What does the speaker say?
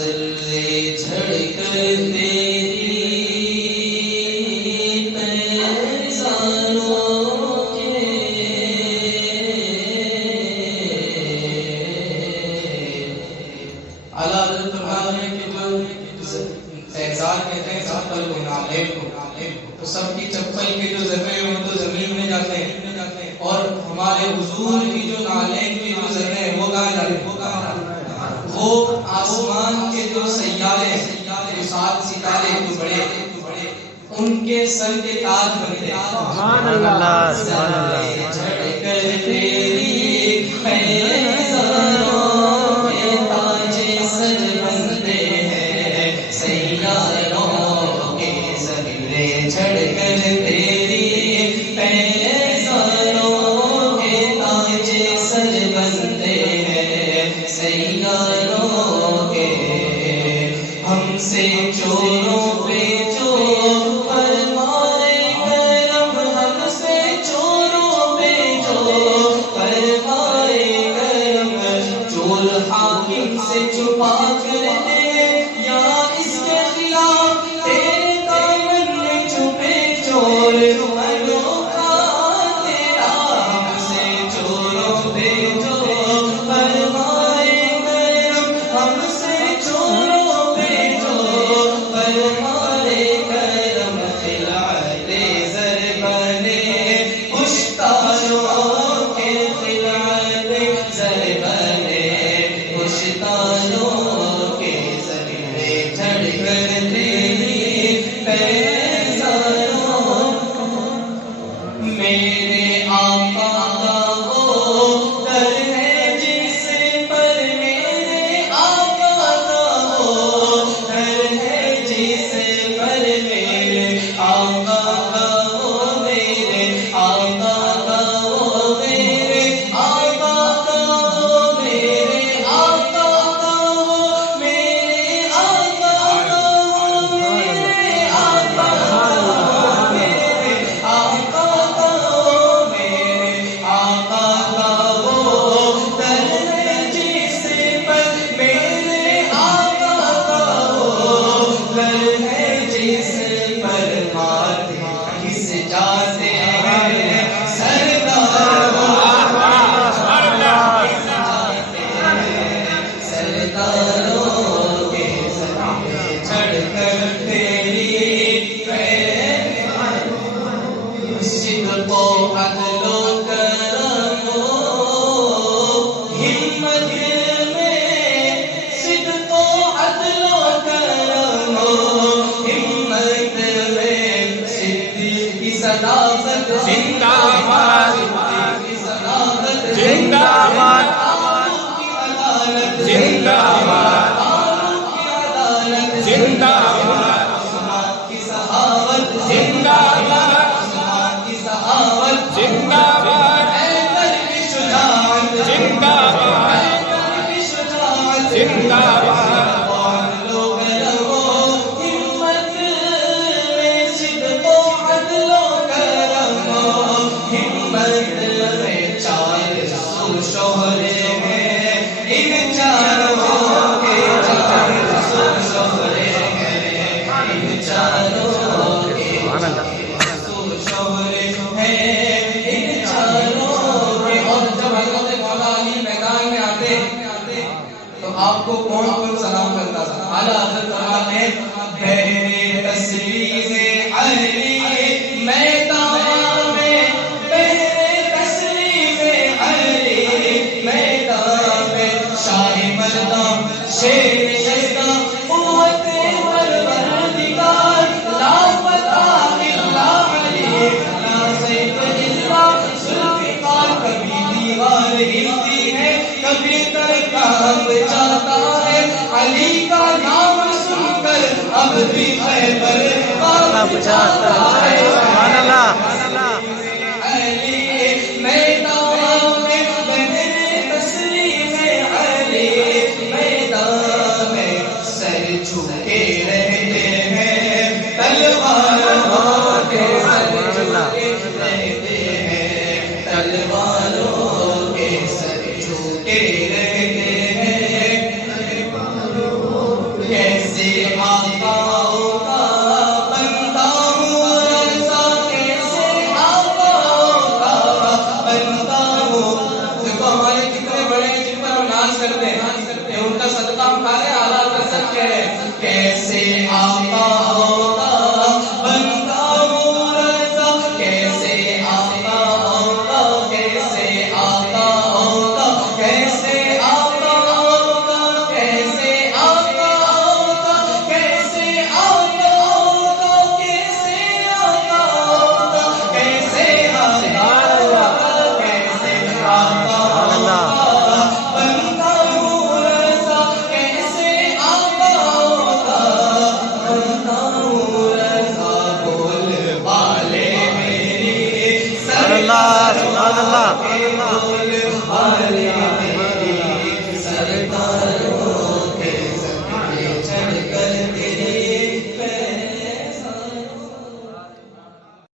ذرے جھڑ کر تیری پیزاروں کے اعلیٰ حضرت فرماتے ہیں کہ جو پیزار کہتے ہیں چپل کو نالے کو تو سب کی چپل کے جو ذرے ہیں وہ تو زمین میں جاتے ہیں اور ہمارے حضور کی جو نالین کی جو ذرے ہیں وہ کہاں جاتے ہیں؟ وہ آسمان کے جو سیارے ہیں جو 7 ستارے جو بڑے ان کے سر کے تاج بنتے ہیں سبحان اللہ سبحان اللہ جھڑ کر تیری پیزاروں کے تاج سر بنتے ہیں سیاروں کے ذرے جھڑ کر تیری پیزاروں کے تاج سر بنتے ہیں سیاروں کے ہم سے چوروں پہ جو فرمائے کرم ہم سے چوروں پہ جو فرمائے کرم چور حاکم سے چھپا کر دے یا اس کے خلاف تیرے دامن میں چھپے چور انوکھا تیرا ہم سے چوروں پہ جو فرمائے کرم ہم سے چوروں پہ جو فرمائے کرم خلعت زر بنے پشتانوں کے خلعت زر بنے پشتانوں کے ذرے جھڑ کر تیری پیزاروں میرے آقا کا وہ در ہے جس پر میرے آقا کا وہ در ہے جس پر میرے آقا کا وہ میرے آقا کا وہ میرے آقا کا وہ میرے آقا کا وہ میرے آقا کا وہ میرے آقا کا وہ میرے آقا کا وہ میرے آقا کا وہ در ہے جس پر میرے آقا کا وہ در ہے جس پر ماتھے کس جاتے ہیں سرداروں سرداروں کے ذرے جھڑ کر تیری صدق و عدل و کرم و ہمت میں صدق و عدل و کرم و ہمت میں صدیق کی صداقت زندہ باد صدیق کی صداقت زندہ باد آقا کی عدالت زندہ باد آقا کی عدالت زندہ باد عثمان کی صحابت زندہ باد عثمان کی صحابت زندہ باد حیدر کی شجاعت زندہ باد حیدر کی شجاعت زندہ باد عدل و کرم و ہمت میں صدق و عدل و کرم و ہمت میں 400 شہرے ہیں ان چاروں کے 400 شہرے ہیں ان چاروں کے 400 شہرے ہیں ان چاروں کے اور جب حضرت مولا علی میدان میں آتے تو آپ کو کون کون سلام کرتا تھا اعلیٰ حضرت فرماتے ہیں بہرے تسلیم علی میدان میں بہرے تسلیم علی میدان میں شاہ مردان شیر یزدان قوت پروردگار لاپتہ الا علی لا سیف الا ذوالفقار کبھی دیوار ہلتی ہے کبھی در کام جاتا ہے علی کا نام سن کر اب بھی خیبر کام جاتا ہے سبحان اللہ سبحان اللہ علی میدان میں بہرے تسلیم علی میدان میں سر جھکے رہتے ہیں تلواروں کے سر جھکے رہتے ہیں تلواروں کے سر جھکے رہتے ہیں کیسے آقاؤں کا بندہ ہوں ایسا، کیسے آقاؤں کا بندہ ہوں. دیکھو ہمارے کتنے بڑے ہیں جن پر ہم ناز کرتے ہیں، ان کا صدقہ ہم کھا رہے ہیں، اعلیٰ کر سکتے ہیں. کیسے